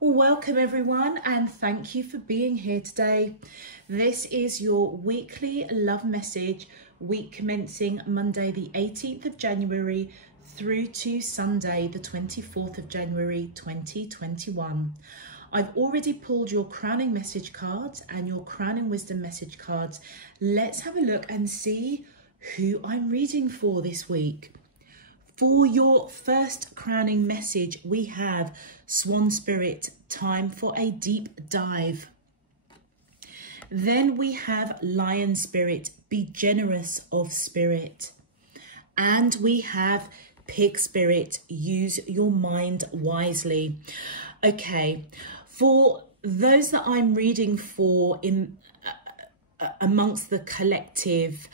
Welcome everyone, and thank you for being here today. This is your weekly love message, week commencing Monday the 18th of January through to Sunday the 24th of January 2021. I've already pulled your crowning message cards and your crowning wisdom message cards. Let's have a look and see who I'm reading for this week. For your first crowning message, we have Swan Spirit, time for a deep dive. Then we have Lion Spirit, be generous of spirit. And we have Pig Spirit, use your mind wisely. Okay, for those that I'm reading for in amongst the collective,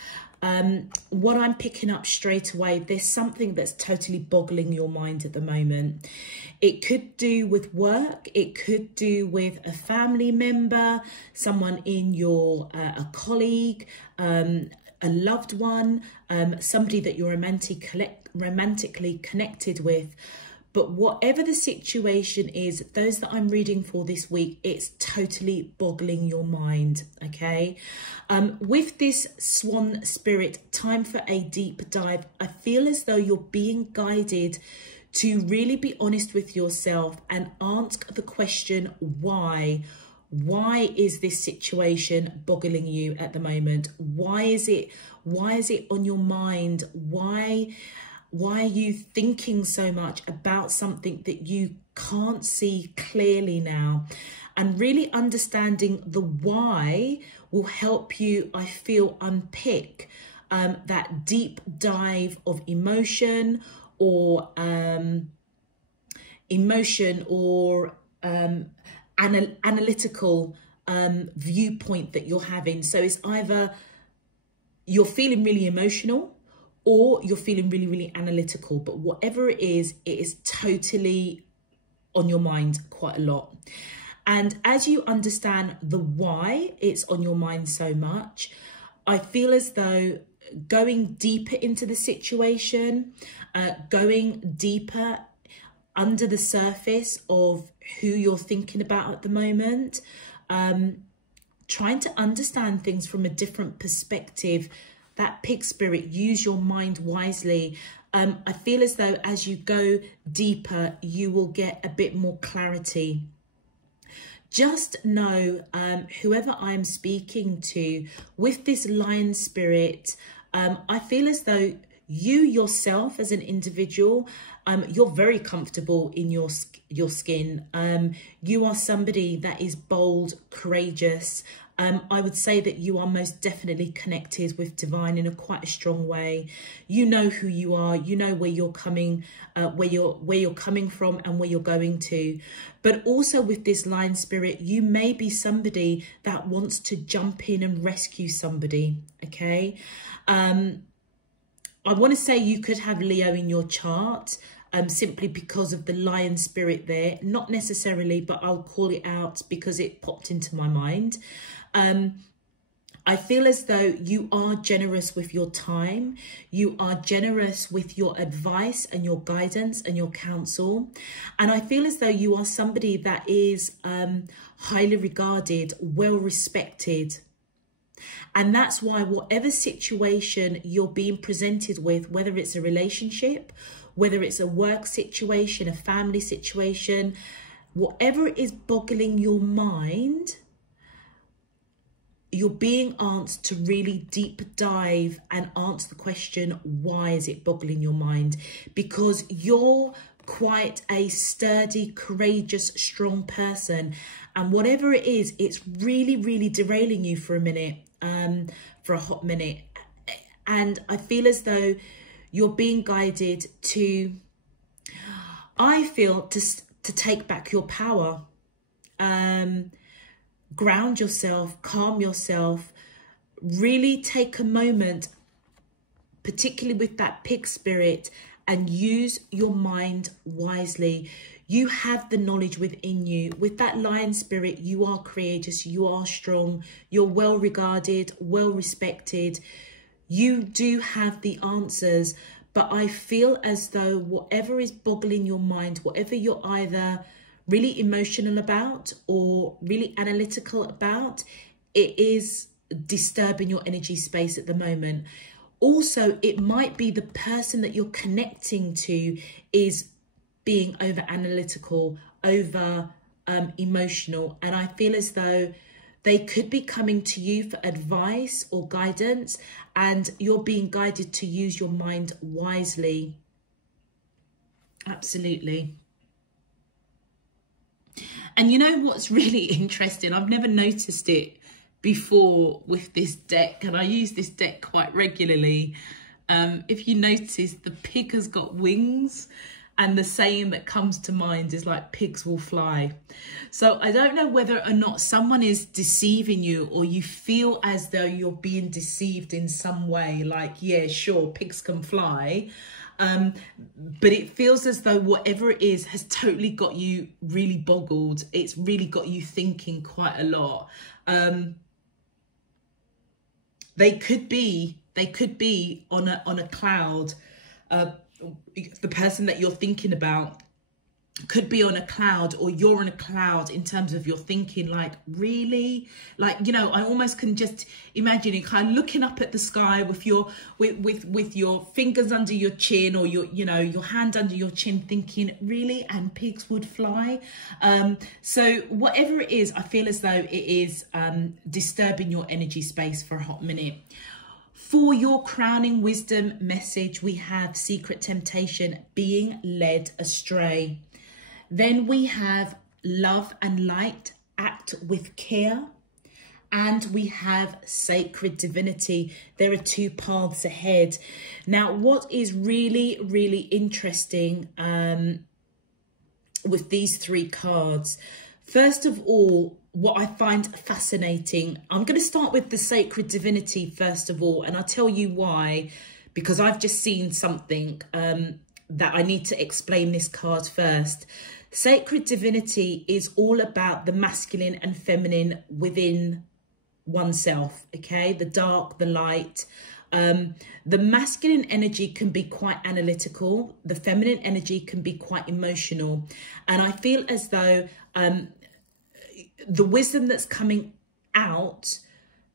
what I'm picking up straight away, there's something that's totally boggling your mind at the moment. It could do with work, it could do with a family member, someone in your, a colleague, a loved one, somebody that you're romantically connected with. But whatever the situation is, those that I'm reading for this week, it's totally boggling your mind, okay? With this Swan Spirit, time for a deep dive, I feel as though you're being guided to really be honest with yourself and ask the question, why? Why is this situation boggling you at the moment? Why is it on your mind? Why are you thinking so much about something that you can't see clearly now? And really understanding the why will help you, I feel, unpick that deep dive of emotion or analytical viewpoint that you're having. So it's either you're feeling really emotional or you're feeling really, really analytical. But whatever it is totally on your mind quite a lot. And as you understand the why it's on your mind so much, I feel as though going deeper into the situation, going deeper under the surface of who you're thinking about at the moment, trying to understand things from a different perspective. That Pig Spirit, use your mind wisely. I feel as though as you go deeper, you will get a bit more clarity. Just know, whoever I'm speaking to, with this Lion Spirit, I feel as though you yourself as an individual, you're very comfortable in your skin. You are somebody that is bold, courageous. I would say that you are most definitely connected with divine in quite a strong way. You know who you are. You know where you're coming, where you're coming from, and where you're going to. But also with this Lion Spirit, you may be somebody that wants to jump in and rescue somebody. Okay. I want to say you could have Leo in your chart. Simply because of the Lion Spirit there, not necessarily, but I'll call it out because it popped into my mind. I feel as though you are generous with your time. You are generous with your advice and your guidance and your counsel. And I feel as though you are somebody that is highly regarded, well respected. And that's why whatever situation you're being presented with, whether it's a relationship, whether it's a work situation, a family situation, whatever is boggling your mind, you're being asked to really deep dive and answer the question, why is it boggling your mind? Because you're quite a sturdy, courageous, strong person. And whatever it is, it's really, really derailing you for a minute, for a hot minute. And I feel as though you're being guided to, I feel, to take back your power. Ground yourself, calm yourself, really take a moment, particularly with that Pig Spirit, and use your mind wisely. You have the knowledge within you. With that Lion Spirit, you are courageous, you are strong, you're well regarded, well respected. You do have the answers, but I feel as though whatever is boggling your mind, whatever you're either really emotional about or really analytical about, it is disturbing your energy space at the moment. Also, it might be the person that you're connecting to is being over analytical, over emotional. And I feel as though they could be coming to you for advice or guidance, and you're being guided to use your mind wisely. Absolutely. And you know what's really interesting? I've never noticed it before with this deck, and I use this deck quite regularly. If you notice, the pig has got wings, and the saying that comes to mind is like, pigs will fly. So I don't know whether or not someone is deceiving you, or you feel as though you're being deceived in some way, like, yeah, sure, pigs can fly. But it feels as though whatever it is has totally got you really boggled. It's really got you thinking quite a lot. They could be on a cloud. The person that you're thinking about could be on a cloud, or you're on a cloud in terms of your thinking, like, really? Like, you know, I almost can just imagine it kind of looking up at the sky with your with your fingers under your chin, or your, you know, your hand under your chin, thinking, really? And pigs would fly? So whatever it is, I feel as though it is disturbing your energy space for a hot minute. For your crowning wisdom message, we have secret temptation, being led astray. Then we have love and light, act with care. And we have sacred divinity. There are two paths ahead. Now, what is really, really interesting with these three cards, first of all, what I find fascinating, I'm going to start with the sacred divinity first of all, and I'll tell you why, because I've just seen something that I need to explain this card first. Sacred divinity is all about the masculine and feminine within oneself, okay? The dark, the light. The masculine energy can be quite analytical. The feminine energy can be quite emotional. And I feel as though the wisdom that's coming out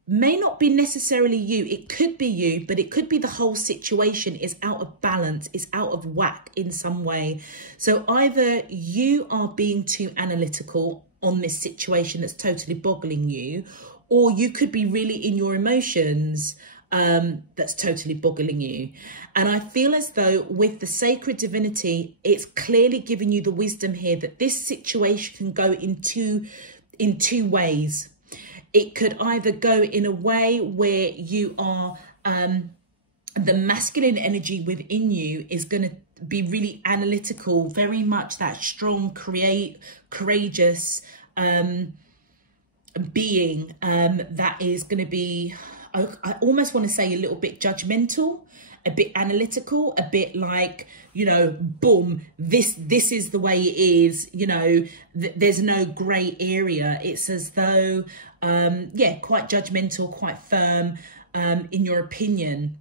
may not be necessarily you. It could be you, but it could be the whole situation is out of balance, is out of whack in some way. So either you are being too analytical on this situation that's totally boggling you, or you could be really in your emotions that's totally boggling you. And I feel as though with the sacred divinity, it's clearly giving you the wisdom here that this situation can go in two ways. It could either go in a way where you are, the masculine energy within you is going to be really analytical, very much that strong, courageous being that is going to be, I almost want to say, a little bit judgmental, a bit analytical, a bit like, you know, boom, this is the way it is, you know, there's no grey area. It's as though, yeah, quite judgmental, quite firm in your opinion.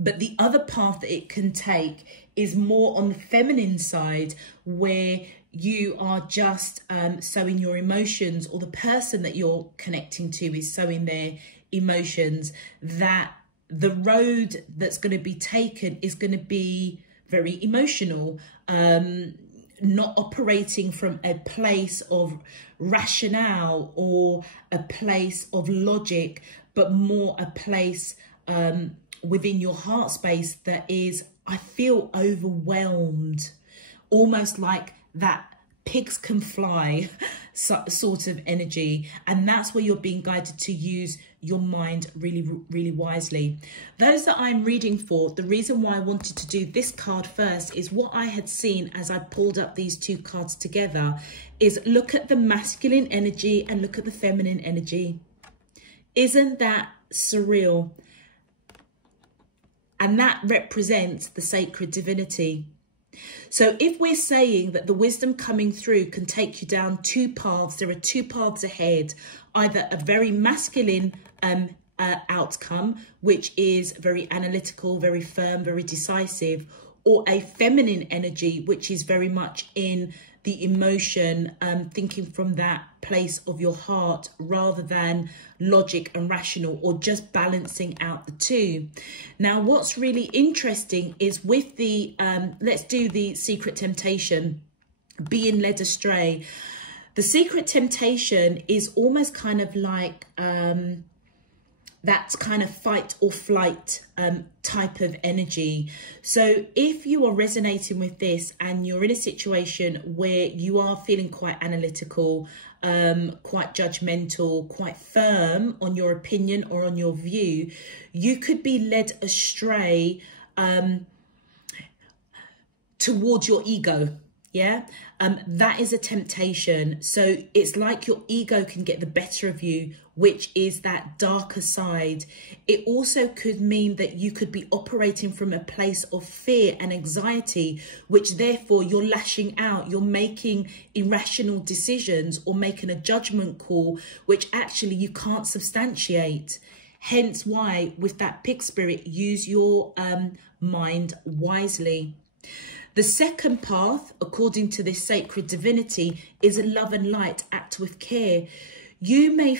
But the other path that it can take is more on the feminine side, where you are just sowing your emotions, or the person that you're connecting to is sowing their emotions, that the road that's going to be taken is going to be very emotional, not operating from a place of rationale or a place of logic, but more a place within your heart space that is, I feel, overwhelmed, almost like that pigs can fly sort of energy. And that's where you're being guided to use your mind really, really wisely. Those that I'm reading for, the reason why I wanted to do this card first is what I had seen as I pulled up these two cards together is look at the masculine energy and look at the feminine energy. Isn't that surreal? And that represents the sacred divinity. So if we're saying that the wisdom coming through can take you down two paths, there are two paths ahead, either a very masculine outcome, which is very analytical, very firm, very decisive, or a feminine energy, which is very much in the emotion, thinking from that place of your heart rather than logic and rational, or just balancing out the two. Now, what's really interesting is with the, let's do the secret temptation, being led astray. The secret temptation is almost kind of like that kind of fight or flight type of energy. So if you are resonating with this and you're in a situation where you are feeling quite analytical, quite judgmental, quite firm on your opinion or on your view, you could be led astray towards your ego. Yeah, that is a temptation. So it's like your ego can get the better of you, which is that darker side. It also could mean that you could be operating from a place of fear and anxiety, which therefore you're lashing out, you're making irrational decisions or making a judgment call, which actually you can't substantiate. Hence why with that pig spirit, use your mind wisely. The second path, according to this sacred divinity, is a love and light, act with care. You may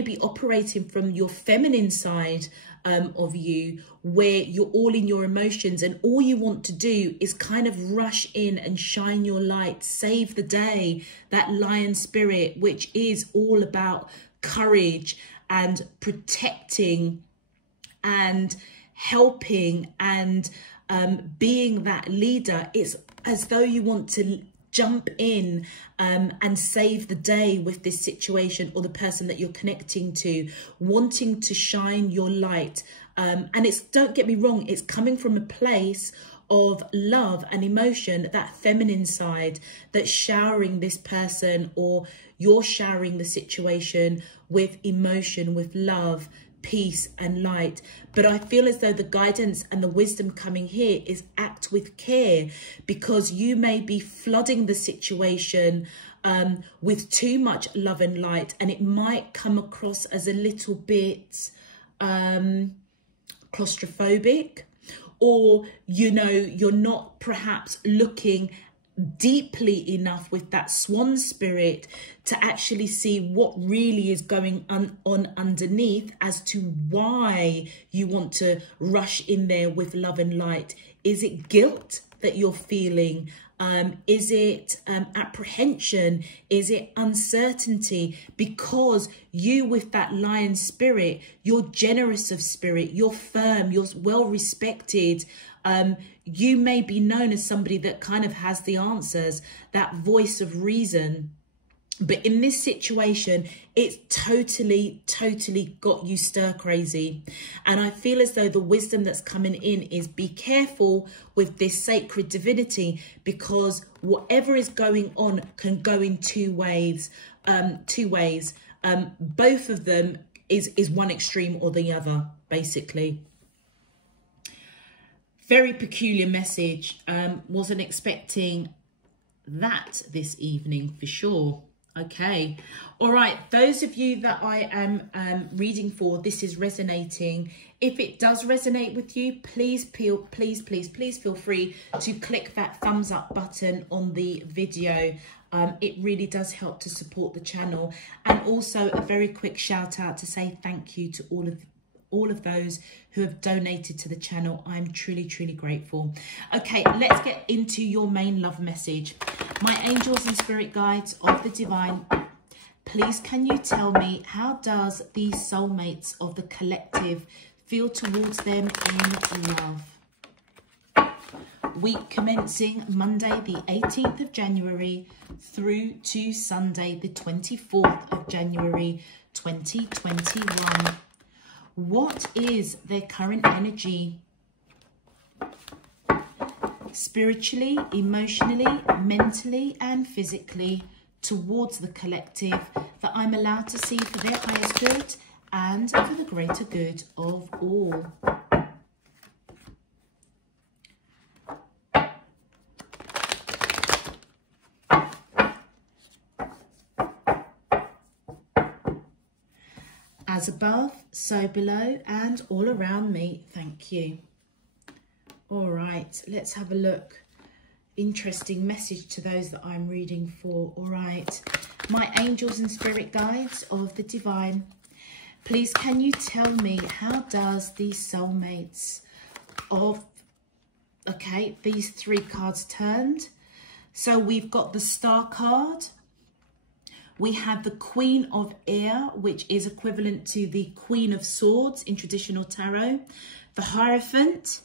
be operating from your feminine side of you, where you're all in your emotions and all you want to do is kind of rush in and shine your light, save the day, that lion spirit, which is all about courage and protecting and helping and being that leader. It's as though you want to jump in and save the day with this situation or the person that you're connecting to, wanting to shine your light. And it's, don't get me wrong, it's coming from a place of love and emotion, that feminine side, that's showering this person, or you're showering the situation with emotion, with love, peace and light. But I feel as though the guidance and the wisdom coming here is act with care, because you may be flooding the situation with too much love and light, and it might come across as a little bit claustrophobic, or you know, you're not perhaps looking deeply enough with that swan spirit to actually see what really is going on underneath as to why you want to rush in there with love and light. Is it guilt that you're feeling? Is it apprehension? Is it uncertainty? Because you, with that lion spirit, you're generous of spirit, you're firm, you're well respected. You may be known as somebody that kind of has the answers, that voice of reason. But in this situation, it's totally got you stir crazy. And I feel as though the wisdom that's coming in is be careful with this sacred divinity, because whatever is going on can go in two ways. Both of them is one extreme or the other, basically. Very peculiar message. Wasn't expecting that this evening for sure. Okay, all right, those of you that I am reading for, this is resonating. If it does resonate with you, please feel free to click that thumbs up button on the video. It really does help to support the channel. And also a very quick shout out to say thank you to all of those who have donated to the channel. I'm truly grateful. Okay, let's get into your main love message. My angels and spirit guides of the divine, please can you tell me, how does these soulmates of the collective feel towards them in love? Week commencing Monday the 18th of January through to Sunday the 24th of January 2021. What is their current energy? Spiritually, emotionally, mentally and physically towards the collective, that I'm allowed to see for their highest good and for the greater good of all. As above, so below, and all around me. Thank you. All right, let's have a look interesting message to those that I'm reading for. All right, my angels and spirit guides of the divine, please can you tell me, how does these soulmates of, okay, these three cards turned. So we've got the Star card. We have the Queen of Air, which is equivalent to the Queen of Swords in traditional tarot. The Hierophant.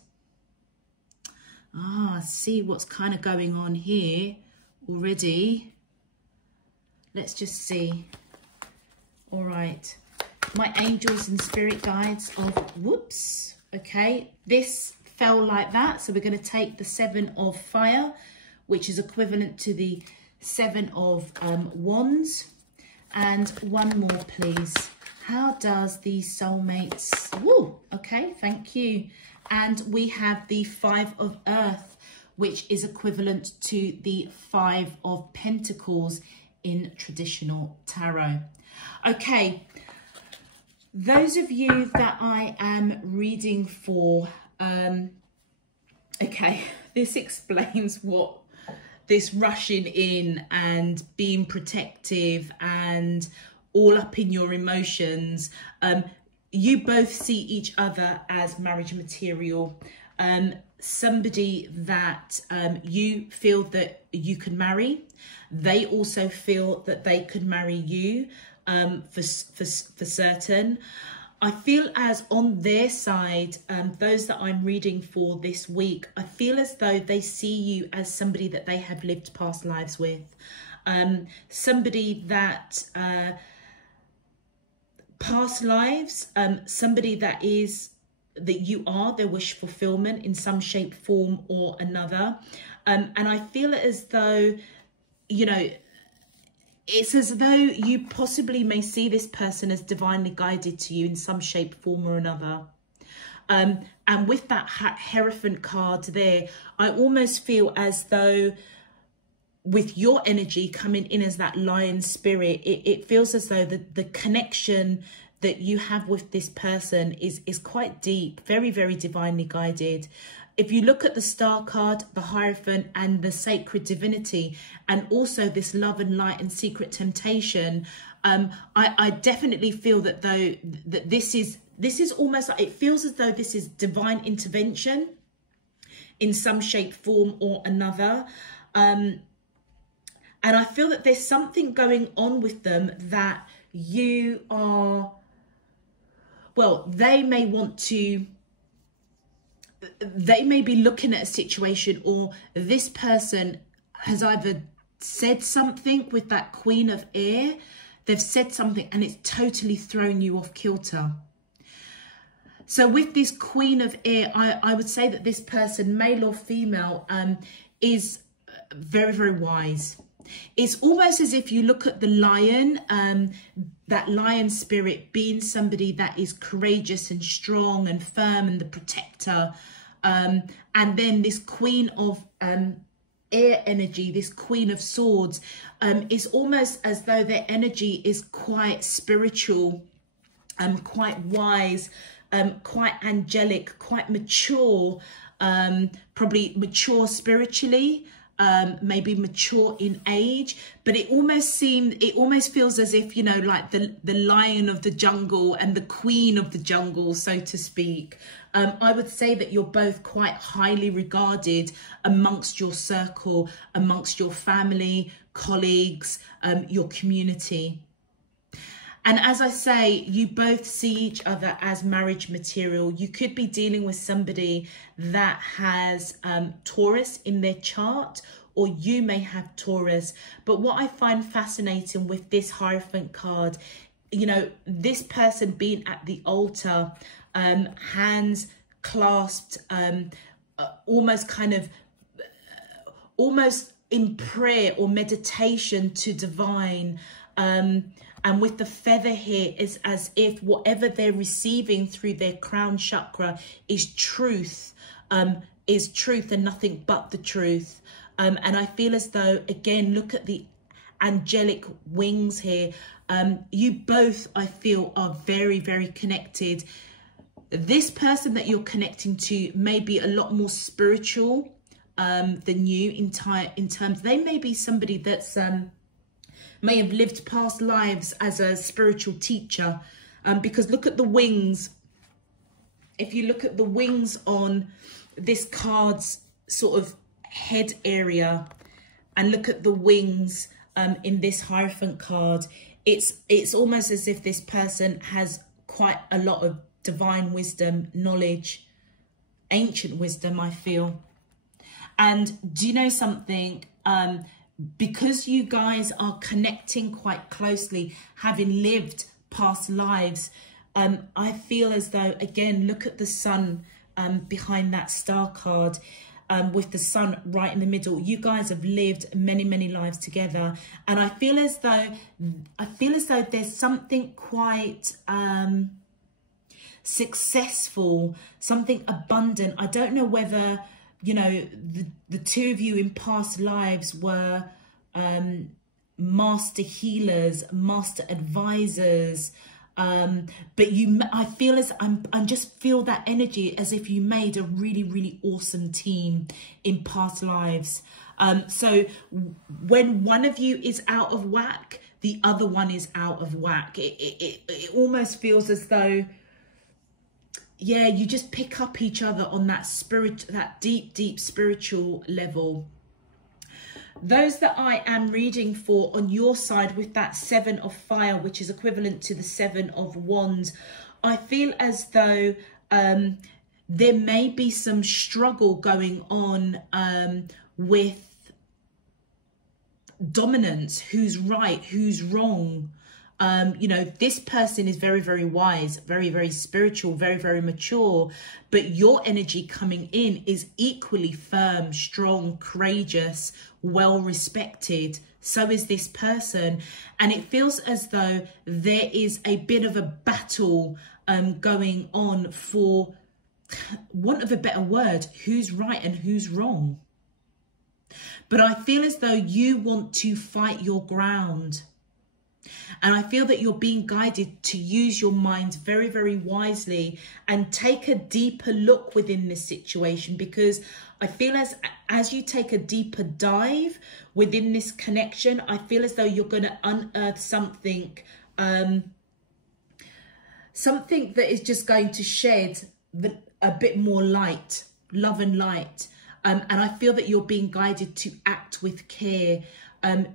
See what's kind of going on here already. Let's just see. All right. My angels and spirit guides of, whoops. Okay, this fell like that. So we're going to take the Seven of Fire, which is equivalent to the Seven of Wands. And one more, please. How does the soulmates... Woo, okay, thank you. And we have the Five of Earth, which is equivalent to the Five of Pentacles in traditional tarot. Okay, those of you that I am reading for, okay, this explains what this rushing in and being protective and all up in your emotions. You both see each other as marriage material. Somebody that you feel that you can marry. They also feel that they could marry you for certain. I feel as on their side, those that I'm reading for this week, I feel as though they see you as somebody that they have lived past lives with. Somebody that, past lives, somebody that you are their wish fulfillment in some shape, form or another. And I feel as though, you know, it's as though you possibly may see this person as divinely guided to you in some shape, form or another. And with that Hierophant card there, I almost feel as though with your energy coming in as that lion spirit, it feels as though the connection that you have with this person is quite deep, very, very divinely guided. If you look at the Star card, the Hierophant and the Sacred Divinity, and also this Love and Light and Secret Temptation, I definitely feel that this is almost like, it feels as though this is divine intervention in some shape, form or another. And I feel that there's something going on with them that you are, well, they may be looking at a situation, or this person has either said something with that Queen of Air, they've said something and it's totally thrown you off kilter. So with this Queen of Air, I would say that this person, male or female, is very, very wise. It's almost as if you look at the lion, that lion spirit being somebody that is courageous and strong and firm and the protector. And then this Queen of Air energy, this Queen of Swords, is almost as though their energy is quite spiritual, quite wise, quite angelic, quite mature, probably mature spiritually. Maybe mature in age, but it almost feels as if, you know, like the lion of the jungle and the queen of the jungle, so to speak. I would say that you're both quite highly regarded amongst your circle, amongst your family, colleagues, your community. And as I say, you both see each other as marriage material. You could be dealing with somebody that has Taurus in their chart, or you may have Taurus. But what I find fascinating with this Hierophant card, you know, this person being at the altar, hands clasped, almost in prayer or meditation to divine. And with the feather here, it's as if whatever they're receiving through their crown chakra is truth and nothing but the truth. And I feel as though, again, look at the angelic wings here. You both, I feel, are very, very connected. This person that you're connecting to may be a lot more spiritual, than you in terms, they may be somebody that's may have lived past lives as a spiritual teacher, because look at the wings. If you look at the wings on this card's sort of head area and look at the wings in this Hierophant card, it's almost as if this person has quite a lot of divine wisdom, knowledge, ancient wisdom, I feel. And do you know something? Because you guys are connecting quite closely, having lived past lives, I feel as though, again, look at the sun behind that star card, with the sun right in the middle. You guys have lived many, many lives together, and I feel as though there's something quite successful, something abundant. I don't know whether, you know, the two of you in past lives were master healers, master advisors, but I just feel that energy as if you made a really, really awesome team in past lives. So when one of you is out of whack, the other one is out of whack. It almost feels as though, yeah, you just pick up each other on that that deep, deep spiritual level. Those that I am reading for on your side with that 7 of fire, which is equivalent to the 7 of wands, I feel as though there may be some struggle going on with dominance. Who's right, who's wrong? You know, this person is very, very wise, very, very spiritual, very, very mature, but your energy coming in is equally firm, strong, courageous, well respected. So is this person. And it feels as though there is a bit of a battle going on, for want of a better word, who's right and who's wrong. But I feel as though you want to fight your ground. And I feel that you're being guided to use your mind very, very wisely and take a deeper look within this situation, because I feel as you take a deeper dive within this connection, I feel as though you're going to unearth something, something that is just going to shed a bit more light, love and light. And I feel that you're being guided to act with care.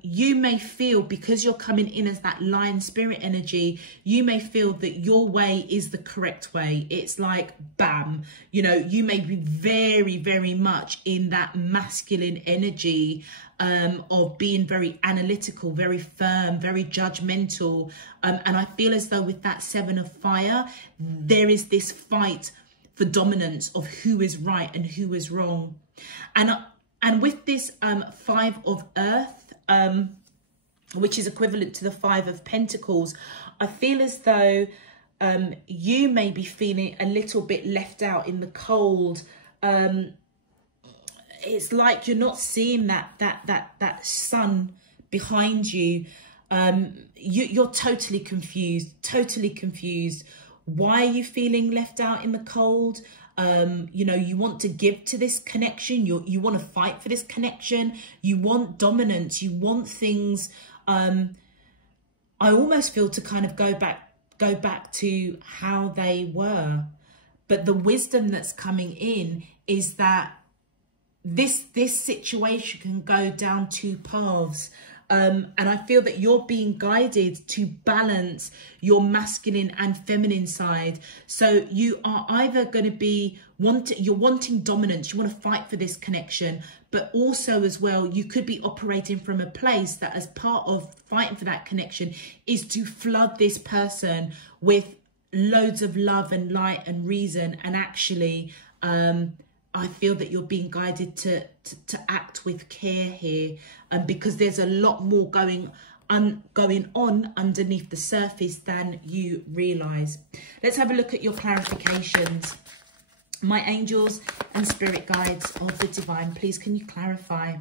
You may feel, because you're coming in as that lion spirit energy, you may feel that your way is the correct way. It's like, bam, you know, you may be very, very much in that masculine energy of being very analytical, very firm, very judgmental. And I feel as though with that 7 of fire, there is this fight for dominance of who is right and who is wrong. And with this 5 of earth, which is equivalent to the 5 of Pentacles, I feel as though you may be feeling a little bit left out in the cold. It's like you're not seeing that sun behind you. You're totally confused. Why are you feeling left out in the cold? You know, you want to give to this connection. You want to fight for this connection. You want dominance. You want things. I almost feel to kind of go back to how they were. But the wisdom that's coming in is that this situation can go down 2 paths. And I feel that you're being guided to balance your masculine and feminine side. So you are either going to be you're wanting dominance, you want to fight for this connection, but also as well, you could be operating from a place that, as part of fighting for that connection, is to flood this person with loads of love and light and reason. And actually, I feel that you're being guided to act with care here, because there's a lot more going on underneath the surface than you realise. Let's have a look at your clarifications. My angels and spirit guides of the divine, please can you clarify?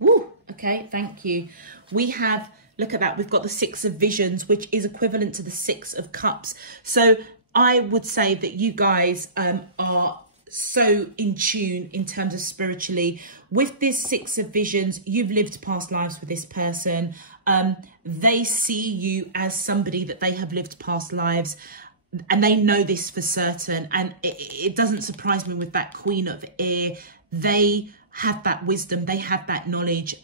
Woo, okay, thank you. We have, look at that, we've got the 6 of visions, which is equivalent to the 6 of cups. So I would say that you guys are so in tune in terms of spiritually. With this Six of Visions, you've lived past lives with this person. They see you as somebody that they have lived past lives, and they know this for certain. And it doesn't surprise me with that Queen of Air. They have that wisdom, they have that knowledge.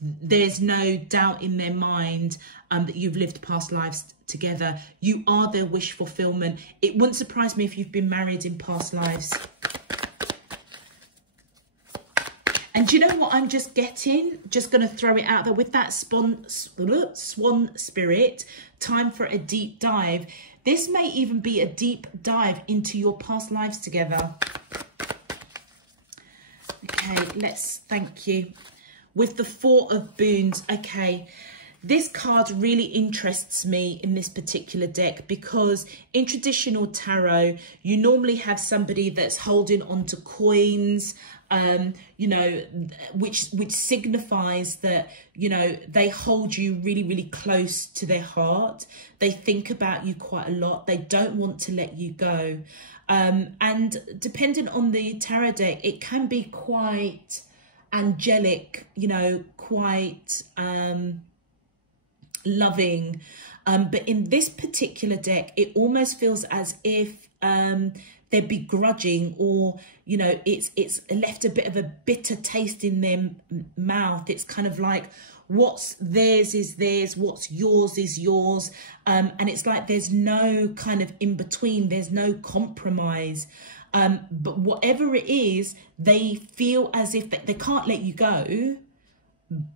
There's no doubt in their mind that you've lived past lives together. You are their wish fulfillment. It wouldn't surprise me if you've been married in past lives. And do you know what I'm just getting? Just going to throw it out there with that swan spirit. Time for a deep dive. This may even be a deep dive into your past lives together. Okay, thank you. With the Four of Boons, okay, this card really interests me in this particular deck, because in traditional tarot, you normally have somebody that's holding on to coins, you know, which signifies that, you know, they hold you really, really close to their heart. They think about you quite a lot. They don't want to let you go. And depending on the tarot deck, it can be quite angelic, you know, quite loving. But in this particular deck, it almost feels as if they're begrudging, or, you know, it's left a bit of a bitter taste in their mouth. It's kind of like, what's theirs is theirs, what's yours is yours. And it's like there's no kind of in between, there's no compromise. But whatever it is, they feel as if they can't let you go,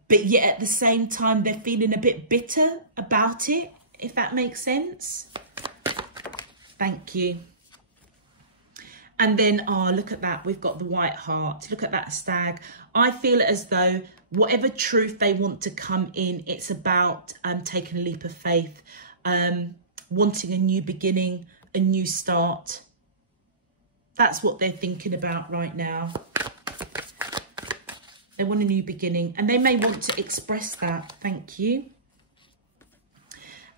but yet at the same time, they're feeling a bit bitter about it, if that makes sense. Thank you. And then, oh, look at that. We've got the White Heart. Look at that stag. I feel as though whatever truth they want to come in, it's about taking a leap of faith, wanting a new beginning, a new start. That's what they're thinking about right now. They want a new beginning, and they may want to express that. Thank you.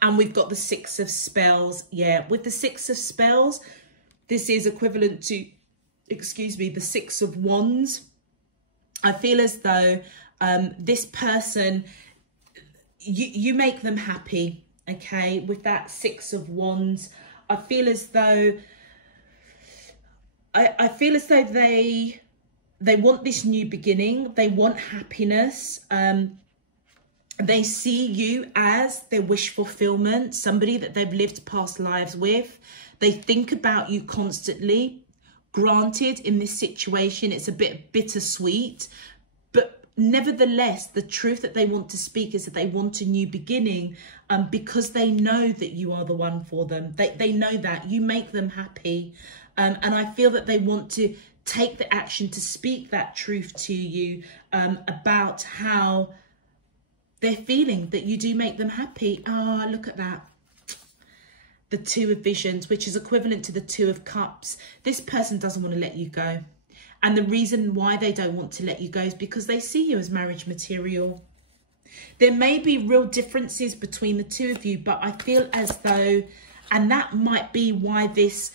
And we've got the Six of Spells. Yeah, with the Six of Spells, this is equivalent to, excuse me, the Six of Wands. I feel as though this person, you make them happy, okay? With that Six of Wands, I feel as though I feel as though they want this new beginning. They want happiness. They see you as their wish fulfillment, somebody that they've lived past lives with. They think about you constantly. Granted, in this situation, it's a bit bittersweet, but nevertheless, the truth that they want to speak is that they want a new beginning, because they know that you are the one for them. They know that you make them happy. And I feel that they want to take the action to speak that truth to you, about how they're feeling, that you do make them happy. Ah, look at that. The Two of Visions, which is equivalent to the Two of Cups. This person doesn't want to let you go. And the reason why they don't want to let you go is because they see you as marriage material. There may be real differences between the two of you, but I feel as though, and that might be why this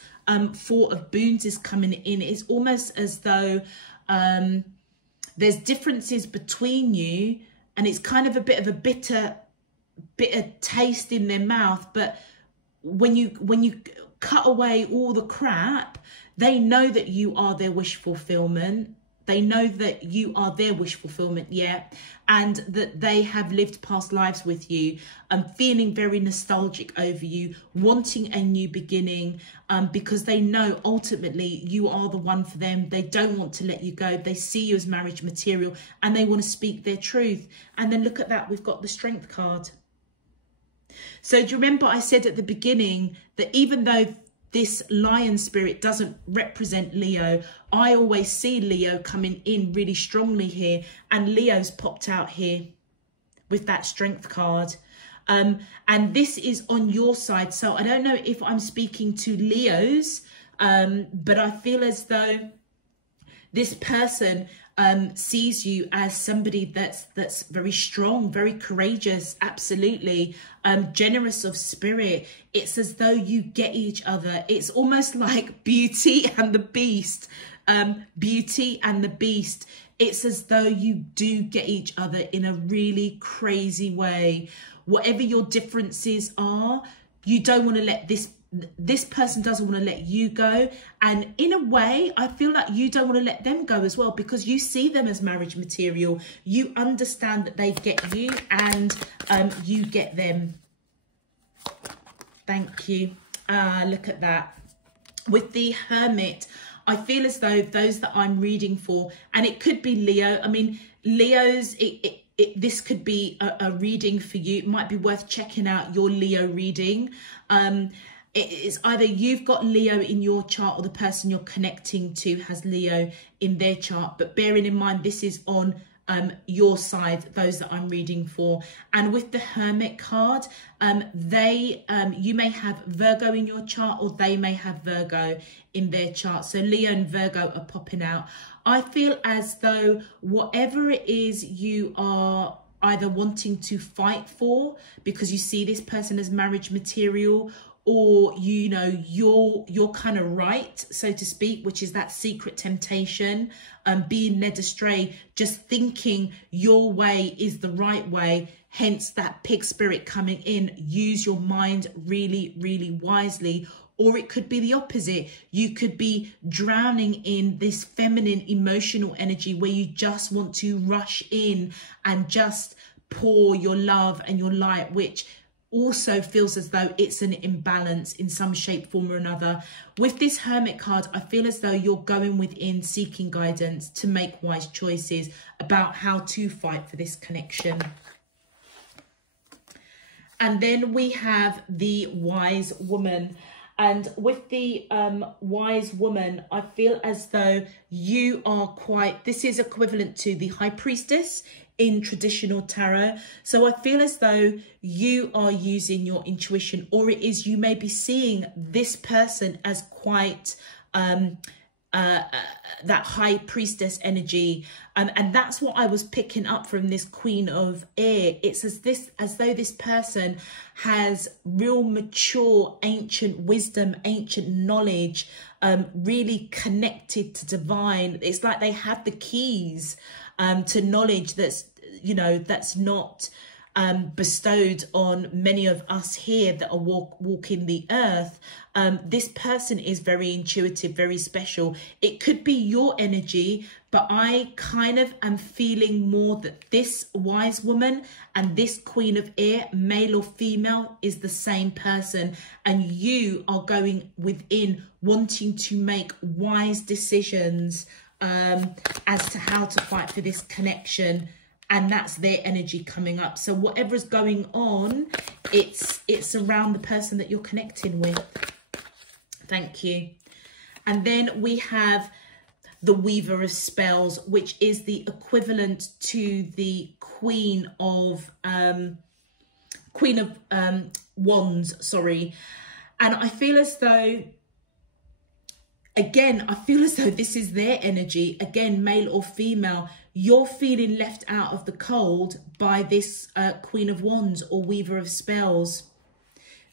Four of Boons is coming in. It's almost as though there's differences between you, and it's kind of a bit of a bitter taste in their mouth. But when you cut away all the crap, they know that you are their wish fulfillment. They know that you are their wish fulfillment, yeah, and that they have lived past lives with you, feeling very nostalgic over you, wanting a new beginning, because they know ultimately you are the one for them. They don't want to let you go. They see you as marriage material, and they want to speak their truth. And then look at that, we've got the Strength card. So do you remember I said at the beginning that even though this lion spirit doesn't represent Leo, I always see Leo coming in really strongly here, and Leo's popped out here with that Strength card. And this is on your side. So I don't know if I'm speaking to Leos, but I feel as though this person sees you as somebody that's very strong, very courageous, absolutely, generous of spirit. It's as though you get each other. It's almost like Beauty and the Beast. Beauty and the Beast. It's as though you do get each other in a really crazy way. Whatever your differences are, you don't want to let this person doesn't want to let you go, and in a way I feel like you don't want to let them go as well, because you see them as marriage material. You understand that they get you and you get them. Thank you. Look at that. With the Hermit, I feel as though those that I'm reading for, and it could be Leo, I mean Leo's, this could be a reading for you. It might be worth checking out your Leo reading. It's either you've got Leo in your chart or the person you're connecting to has Leo in their chart. But bearing in mind, this is on your side, those that I'm reading for. And with the Hermit card, you may have Virgo in your chart, or they may have Virgo in their chart. So Leo and Virgo are popping out. I feel as though whatever it is you are either wanting to fight for because you see this person as marriage material, or you know you're kind of right, so to speak, which is that secret temptation, being led astray, just thinking your way is the right way, hence that pig spirit coming in. Use your mind really, really wisely. Or it could be the opposite. You could be drowning in this feminine emotional energy where you just want to rush in and just pour your love and your light, which also feels as though it's an imbalance in some shape, form or another. With this Hermit card, I feel as though you're going within, seeking guidance to make wise choices about how to fight for this connection. And then we have the Wise Woman. And with the Wise Woman, I feel as though you are quite, this is equivalent to the High Priestess in traditional tarot. So I feel as though you are using your intuition, or it is you may be seeing this person as quite that High Priestess energy, and that's what I was picking up from this Queen of Air. It's as though this person has real mature ancient wisdom, ancient knowledge, really connected to divine. It's like they have the keys to knowledge that's, you know, that's not bestowed on many of us here that are walking the earth. This person is very intuitive, very special. It could be your energy, but I kind of am feeling more that this Wise Woman and this Queen of Air, male or female, is the same person, and you are going within wanting to make wise decisions as to how to fight for this connection. And that's their energy coming up. So whatever's going on, it's around the person that you're connecting with. Thank you. And then we have the Weaver of Spells, which is the equivalent to the Queen of Wands, sorry. And I feel as though, again, I feel as though this is their energy. Again, male or female, you're feeling left out of the cold by this Queen of Wands or Weaver of Spells.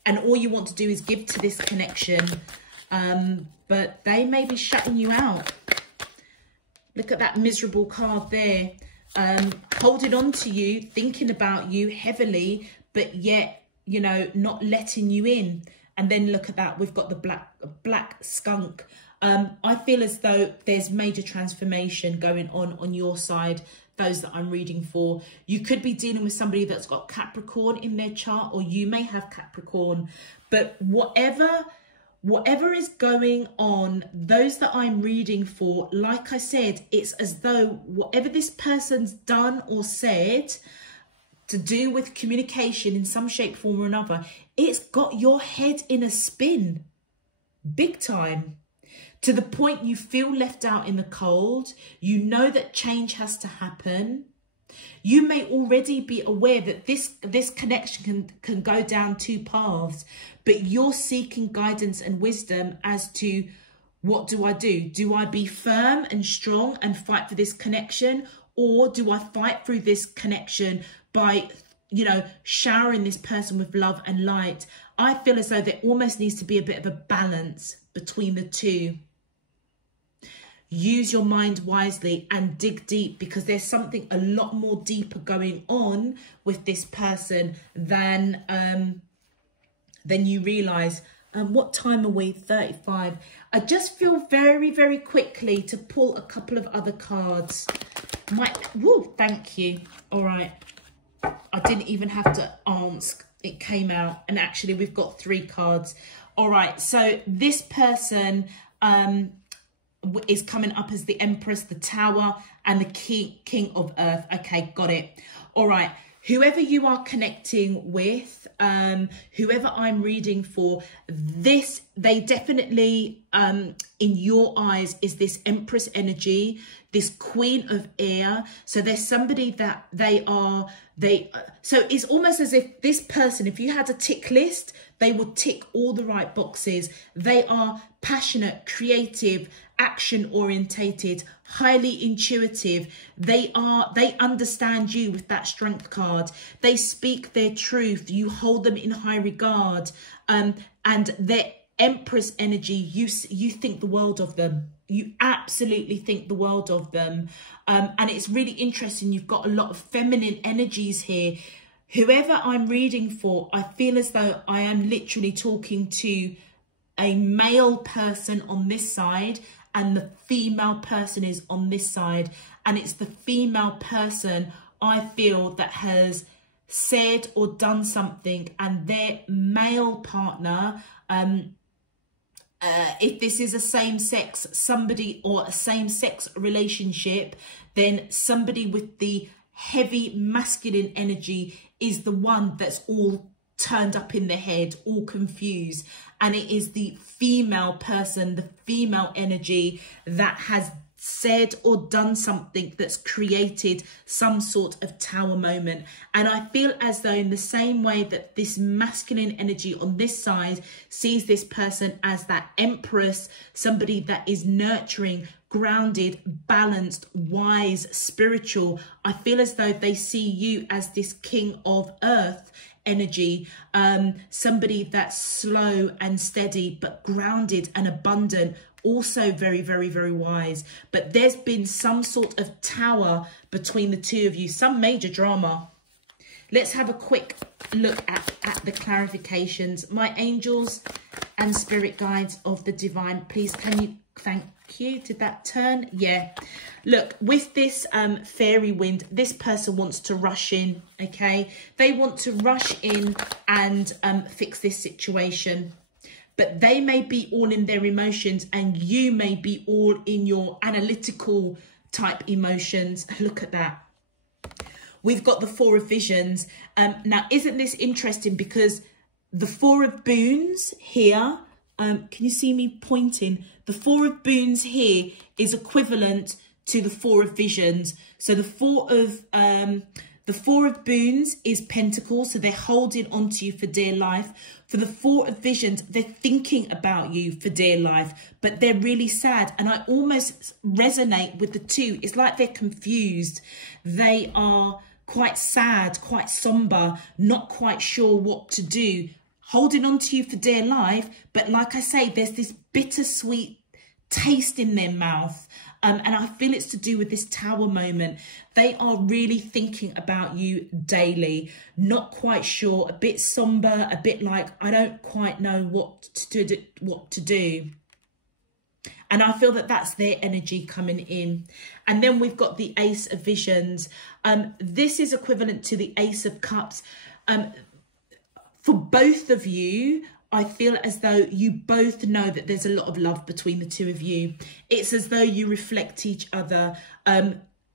And all you want to do is give to this connection. But they may be shutting you out. Look at that miserable card there. Holding on to you, thinking about you heavily, but yet, you know, not letting you in. And then look at that. We've got the black skunk. I feel as though there's major transformation going on your side, those that I'm reading for. You could be dealing with somebody that's got Capricorn in their chart, or you may have Capricorn. But whatever is going on, those that I'm reading for, like I said, it's as though whatever this person's done or said to do with communication in some shape, form or another, it's got your head in a spin, big time. To the point you feel left out in the cold. You know that change has to happen. You may already be aware that this connection can go down two paths, but you're seeking guidance and wisdom as to What do? Do I be firm and strong and fight for this connection? Or do I fight through this connection by, you know, showering this person with love and light? I feel as though there almost needs to be a bit of a balance between the two. Use your mind wisely and dig deep, because there's something a lot more deeper going on with this person than you realise. What time are we? 35. I just feel very, very quickly to pull a couple of other cards. Woo, thank you. All right. I didn't even have to ask. It came out. And actually, we've got 3 cards. All right. So this person is coming up as the Empress, the Tower, and the King of Earth. Okay, got it. All right. Whoever you are connecting with, whoever I'm reading for, they definitely, in your eyes, is this Empress energy, this Queen of Air. So there's somebody that so it's almost as if this person, if you had a tick list, they would tick all the right boxes. They are passionate, creative, action orientated, highly intuitive. They understand you with that Strength card. They speak their truth. You hold them in high regard. And their Empress energy, you think the world of them. You absolutely think the world of them. And it's really interesting. You've got a lot of feminine energies here. Whoever I'm reading for, I feel as though I am literally talking to a male person on this side, and the female person is on this side. And it's the female person, I feel, that has said or done something, and their male partner, if this is a same-sex somebody or a same-sex relationship, then somebody with the heavy masculine energy is the one that's all turned up in the head, all confused. And it is the female person, the female energy, that has said or done something that's created some sort of tower moment. And I feel as though in the same way that this masculine energy on this side sees this person as that Empress, somebody that is nurturing, grounded, balanced, wise, spiritual, I feel as though they see you as this King of Earth energy, somebody that's slow and steady but grounded and abundant, also very, very, very wise. But there's been some sort of tower between the two of you, some major drama. Let's have a quick look at the clarifications. My angels and spirit guides of the divine, please can you, thank you. Did that turn? Yeah. Look, with this fairy wind, this person wants to rush in, okay? They want to rush in and fix this situation. But they may be all in their emotions, and you may be all in your analytical type emotions. Look at that. We've got the Four of Visions. Now, isn't this interesting? Because the Four of Boons here, can you see me pointing? The Four of Boons here is equivalent to the Four of Visions. So the Four of Boons is Pentacles, so they're holding on to you for dear life. For the Four of Visions, they're thinking about you for dear life, but they're really sad. And I almost resonate with the two. It's like they're confused. They are quite sad, quite somber, not quite sure what to do, holding on to you for dear life. But like I say, there's this bittersweet taste in their mouth. And I feel it's to do with this tower moment. They are really thinking about you daily, not quite sure, a bit somber, a bit like, I don't quite know what to do. And I feel that that's their energy coming in. And then we've got the Ace of Visions. This is equivalent to the Ace of Cups. For both of you, I feel as though you both know that there's a lot of love between the two of you. It's as though you reflect each other.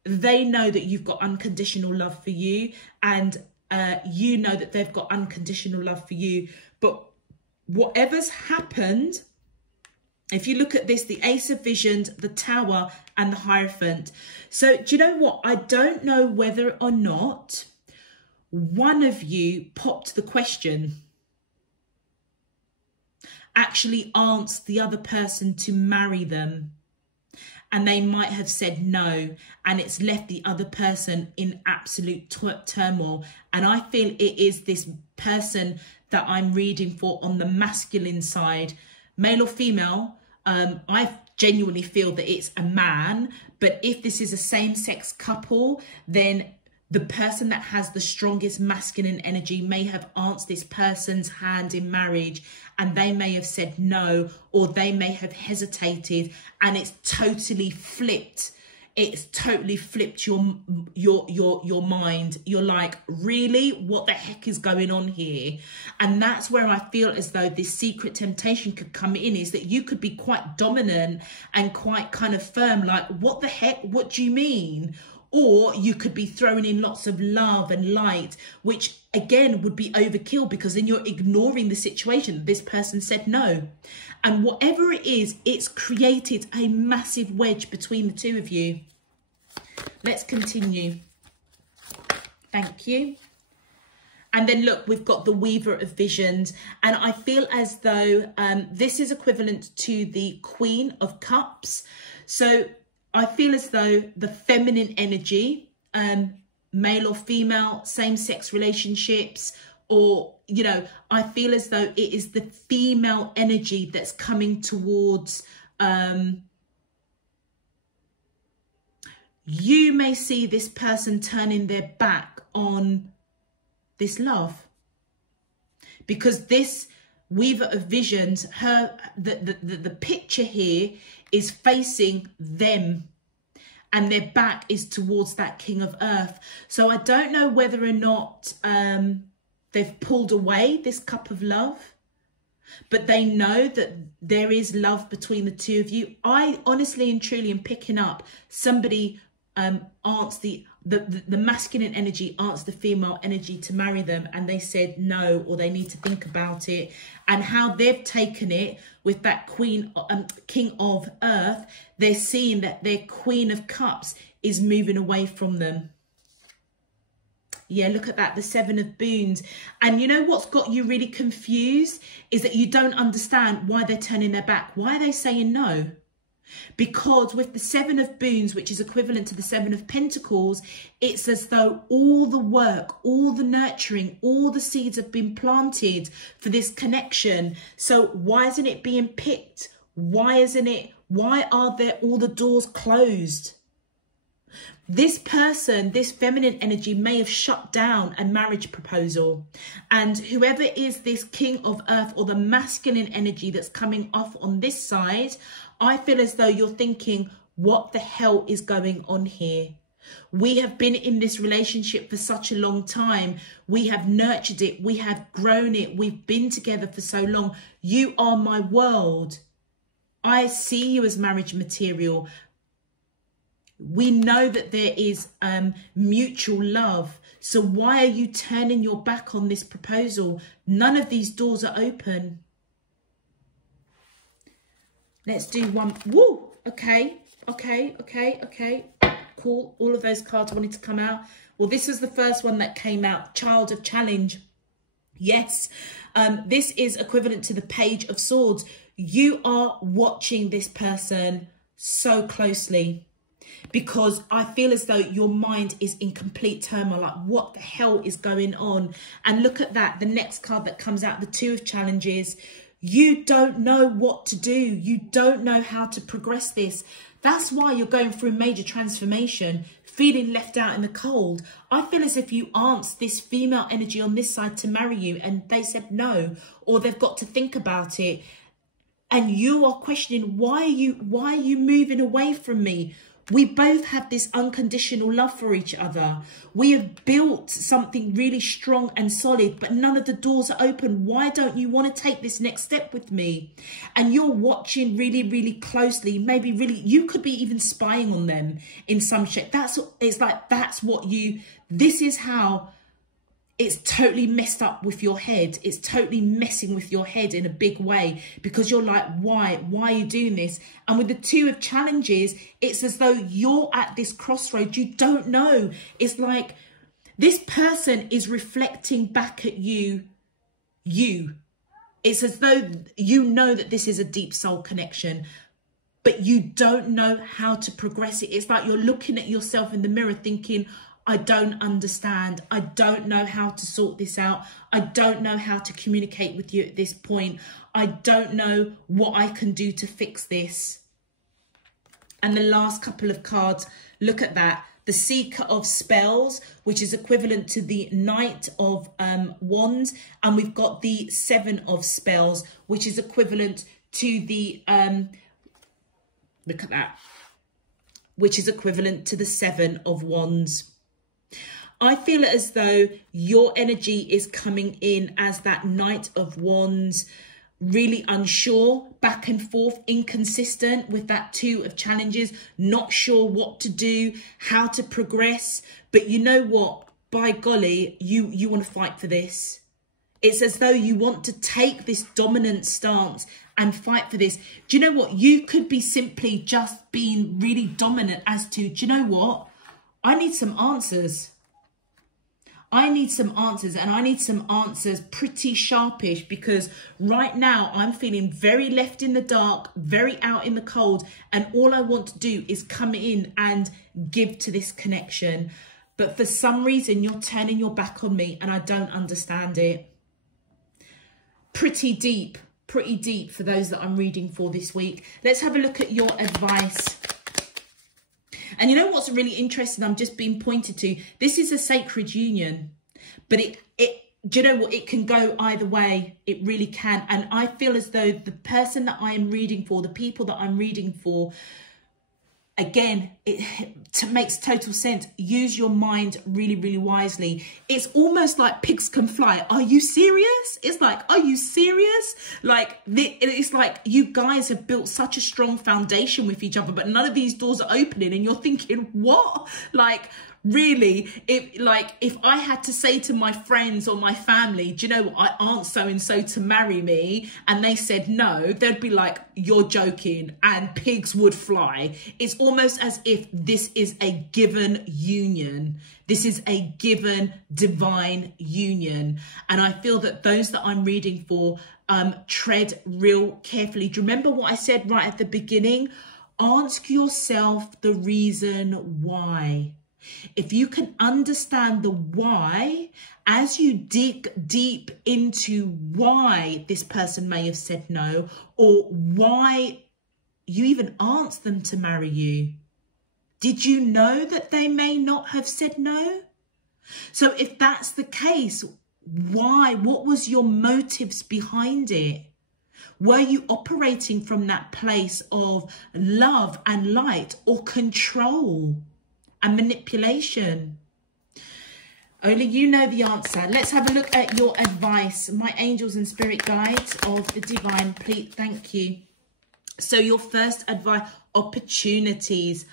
They know that you've got unconditional love for you, and you know that they've got unconditional love for you. But whatever's happened, if you look at this, the Ace of Visions, the Tower, and the Hierophant. So do you know what? I don't know whether or not one of you popped the question. actually asked the other person to marry them, and they might have said no, and it's left the other person in absolute turmoil. And I feel it is this person that I'm reading for on the masculine side, male or female. I genuinely feel that it's a man, but if this is a same-sex couple, then the person that has the strongest masculine energy may have asked this person's hand in marriage, and they may have said no, or they may have hesitated, and it's totally flipped. It's totally flipped your mind. You're like, really? What the heck is going on here? And that's where I feel as though this secret temptation could come in, is that you could be quite dominant and quite kind of firm, like, what the heck? What do you mean? Or you could be throwing in lots of love and light, which again would be overkill, because then you're ignoring the situation. This person said no. And whatever it is, it's created a massive wedge between the two of you. Let's continue. Thank you. And then look, we've got the Weaver of Visions. And I feel as though this is equivalent to the Queen of Cups. So I feel as though the feminine energy, male or female, same-sex relationships, or, you know, I feel as though it is the female energy that's coming towards, you may see this person turning their back on this love, because this Weaver of Visions, the picture here is facing them, and their back is towards that King of Earth. So I don't know whether or not they've pulled away this cup of love, but they know that there is love between the two of you. I honestly and truly am picking up somebody asked the masculine energy asked the female energy to marry them, and they said no, or they need to think about it. And how they've taken it with that King of Earth, they're seeing that their Queen of Cups is moving away from them. Yeah, look at that, the Seven of Boons. And you know what's got you really confused is that you don't understand why they're turning their back. Why are they saying no? Because with the Seven of Boons, which is equivalent to the Seven of Pentacles, it's as though all the work, all the nurturing, all the seeds have been planted for this connection. So why isn't it being picked? Why are there all the doors closed? This person, this feminine energy, may have shut down a marriage proposal. And whoever is this King of Earth, or the masculine energy that's coming off on this side, I feel as though you're thinking, what the hell is going on here? We have been in this relationship for such a long time. We have nurtured it. We have grown it. We've been together for so long. You are my world. I see you as marriage material. We know that there is mutual love. So why are you turning your back on this proposal? None of these doors are open. Let's do one. Woo! Okay. Cool. All of those cards wanted to come out. Well, this was the first one that came out. Child of Challenge. Yes. This is equivalent to the Page of Swords. You are watching this person so closely, because I feel as though your mind is in complete turmoil. Like, what the hell is going on? And look at that. The next card that comes out, the Two of Challenges. You don't know what to do. You don't know how to progress this. That's why you're going through major transformation, feeling left out in the cold. I feel as if you asked this female energy on this side to marry you, and they said no, or they've got to think about it. And you are questioning, why are you moving away from me? We both have this unconditional love for each other. We have built something really strong and solid, but none of the doors are open. Why don't you want to take this next step with me? And you're watching really, really closely. Maybe really, you could be even spying on them in some shape. This is how it's totally messed up with your head. It's totally messing with your head in a big way, because you're like, why are you doing this? And with the Two of Challenges, it's as though you're at this crossroad. You don't know. It's like this person is reflecting back at you. It's as though you know that this is a deep soul connection, but you don't know how to progress it. It's like you're looking at yourself in the mirror thinking, I don't understand. I don't know how to sort this out. I don't know how to communicate with you at this point. I don't know what I can do to fix this. And the last couple of cards, look at that. The Seeker of Spells, which is equivalent to the Knight of Wands. And we've got the Seven of Spells, which is equivalent to the, look at that, which is equivalent to the Seven of Wands. I feel as though your energy is coming in as that Knight of Wands, really unsure, back and forth, inconsistent with that Two of Challenges, not sure what to do, how to progress. But you know what? By golly, you want to fight for this. It's as though you want to take this dominant stance and fight for this. Do you know what? You could be simply just being really dominant as to, do you know what? I need some answers. I need some answers, and I need some answers pretty sharpish, because right now I'm feeling very left in the dark, very out in the cold, and all I want to do is come in and give to this connection. But for some reason, you're turning your back on me and I don't understand it. Pretty deep for those that I'm reading for this week. Let's have a look at your advice. And you know what's really interesting? I'm just being pointed to. This is a sacred union, but do you know what? It can go either way. It really can. And I feel as though the person that I am reading for, the people that I'm reading for, again, it makes total sense. Use your mind really, really wisely. It's almost like pigs can fly. Are you serious? It's like, are you serious? Like, it's like you guys have built such a strong foundation with each other, but none of these doors are opening, and you're thinking, what? Like, really, if I had to say to my friends or my family, do you know what, I asked so-and-so to marry me, and they said no, they'd be like, you're joking, and pigs would fly. It's almost as if this is a given union. This is a given divine union. And I feel that those that I'm reading for, tread real carefully. Do you remember what I said right at the beginning? Ask yourself the reason why. If you can understand the why, as you dig deep into why this person may have said no, or why you even asked them to marry you, did you know that they may not have said no? So if that's the case, why? What was your motives behind it? Were you operating from that place of love and light, or control and manipulation? Only you know the answer. Let's have a look at your advice. My angels and spirit guides of the divine, please, thank you. So your first advice, opportunities.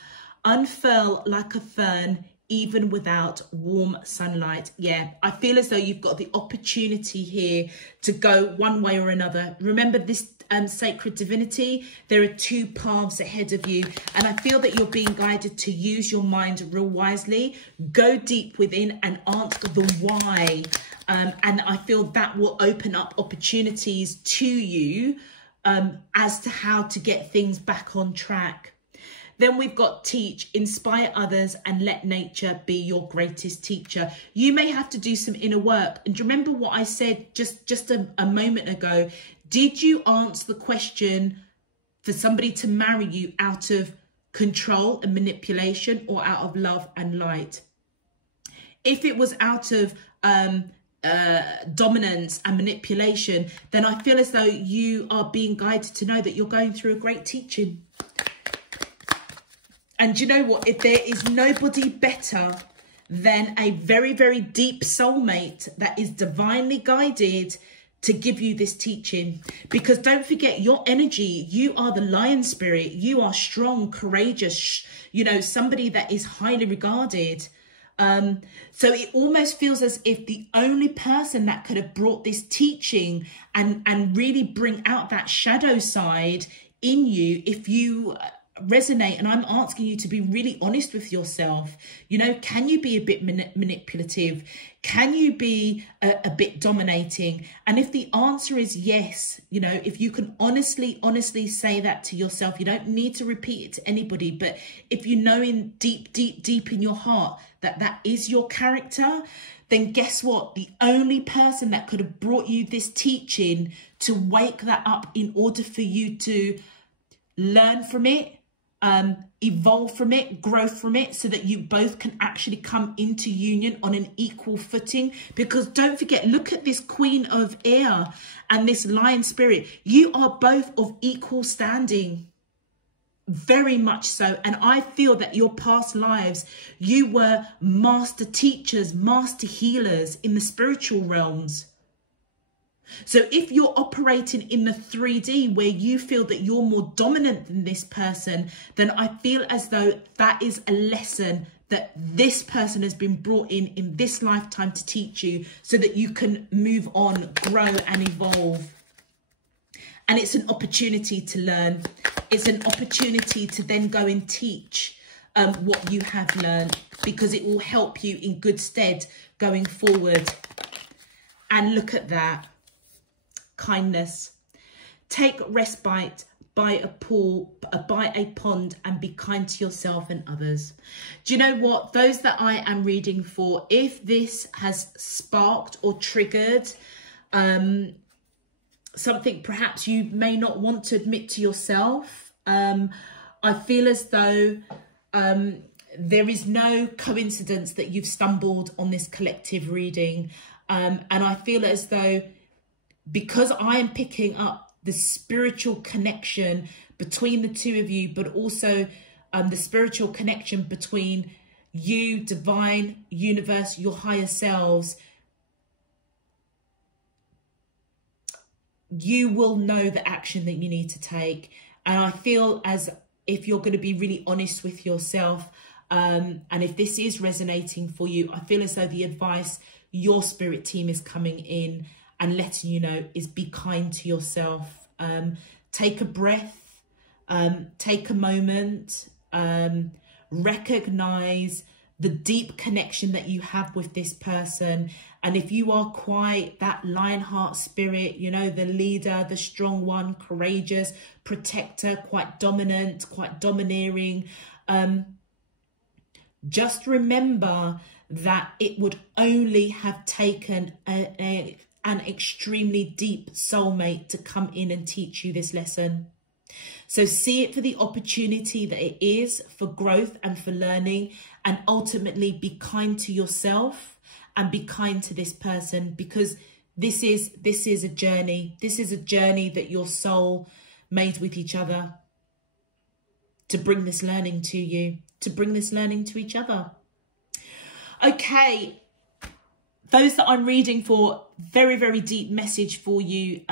Unfurl like a fern, even without warm sunlight. Yeah, I feel as though you've got the opportunity here to go one way or another. Remember this sacred divinity, there are two paths ahead of you, and I feel that you're being guided to use your mind real wisely. Go deep within and ask the why, and I feel that will open up opportunities to you as to how to get things back on track. Then we've got teach, inspire others, and let nature be your greatest teacher. You may have to do some inner work. And do you remember what I said just a moment ago? Did you answer the question for somebody to marry you out of control and manipulation, or out of love and light? If it was out of dominance and manipulation, then I feel as though you are being guided to know that you're going through a great teaching. And you know what? If there is nobody better than a very, very deep soulmate that is divinely guided to give you this teaching. Because don't forget, your energy, you are the lion spirit. You are strong, courageous, you know, somebody that is highly regarded. So it almost feels as if the only person that could have brought this teaching and really bring out that shadow side in you, if you resonate, and I'm asking you to be really honest with yourself. You know, can you be a bit manipulative? Can you be a bit dominating? And if the answer is yes, you know, if you can honestly say that to yourself, you don't need to repeat it to anybody, but if you know in deep in your heart that that is your character, then guess what? The only person that could have brought you this teaching to wake that up in order for you to learn from it, evolve from it, grow from it, so that you both can actually come into union on an equal footing. Because don't forget, look at this Queen of Air and this Lion Spirit. You are both of equal standing. Very much so. And I feel that your past lives, you were master teachers, master healers in the spiritual realms. So if you're operating in the 3D where you feel that you're more dominant than this person, then I feel as though that is a lesson that this person has been brought in this lifetime to teach you, so that you can move on, grow and evolve. And it's an opportunity to learn. It's an opportunity to then go and teach what you have learned, because it will help you in good stead going forward. And look at that. Kindness. Take respite by a pool, by a pond, and be kind to yourself and others. Do you know what? Those that I am reading for, if this has sparked or triggered something perhaps you may not want to admit to yourself, I feel as though there is no coincidence that you've stumbled on this collective reading. And I feel as though, because I am picking up the spiritual connection between the two of you, but also the spiritual connection between you, divine, universe, your higher selves, you will know the action that you need to take. And I feel as if you're going to be really honest with yourself, and if this is resonating for you, I feel as though the advice your spirit team is coming in and letting you know is be kind to yourself. Take a breath, take a moment, recognize the deep connection that you have with this person. And if you are quite that Lionheart spirit, you know, the leader, the strong one, courageous, protector, quite dominant, quite domineering, just remember that it would only have taken an extremely deep soulmate to come in and teach you this lesson. So see it for the opportunity that it is for growth and for learning, and ultimately be kind to yourself and be kind to this person, because this is a journey. This is a journey that your soul made with each other to bring this learning to you, to bring this learning to each other. Okay. Those that I'm reading for, very, very deep message for you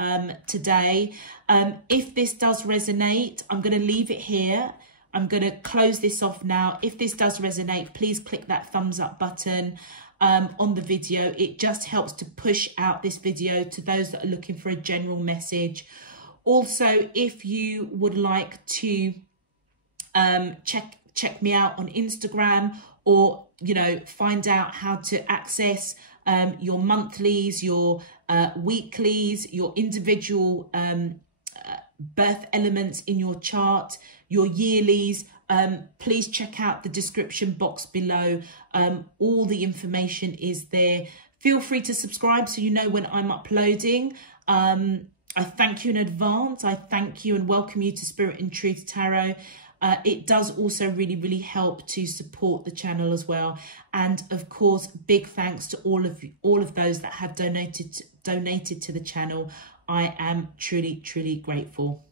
today. If this does resonate, I'm going to leave it here. I'm going to close this off now. If this does resonate, please click that thumbs up button on the video. It just helps to push out this video to those that are looking for a general message. Also, if you would like to check me out on Instagram, or, you know, find out how to access your monthlies, your weeklies, your individual birth elements in your chart, your yearlies, please check out the description box below. All the information is there. Feel free to subscribe so you know when I'm uploading. I thank you in advance. I thank you and welcome you to Spirit and Truth Tarot. It does also really, really help to support the channel as well. And of course, big thanks to all of those that have donated to the channel. I am truly, truly grateful.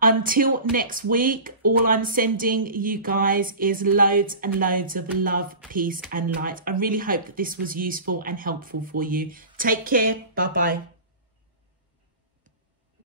Until next week, all I'm sending you guys is loads and loads of love, peace and light. I really hope that this was useful and helpful for you. Take care. Bye-bye.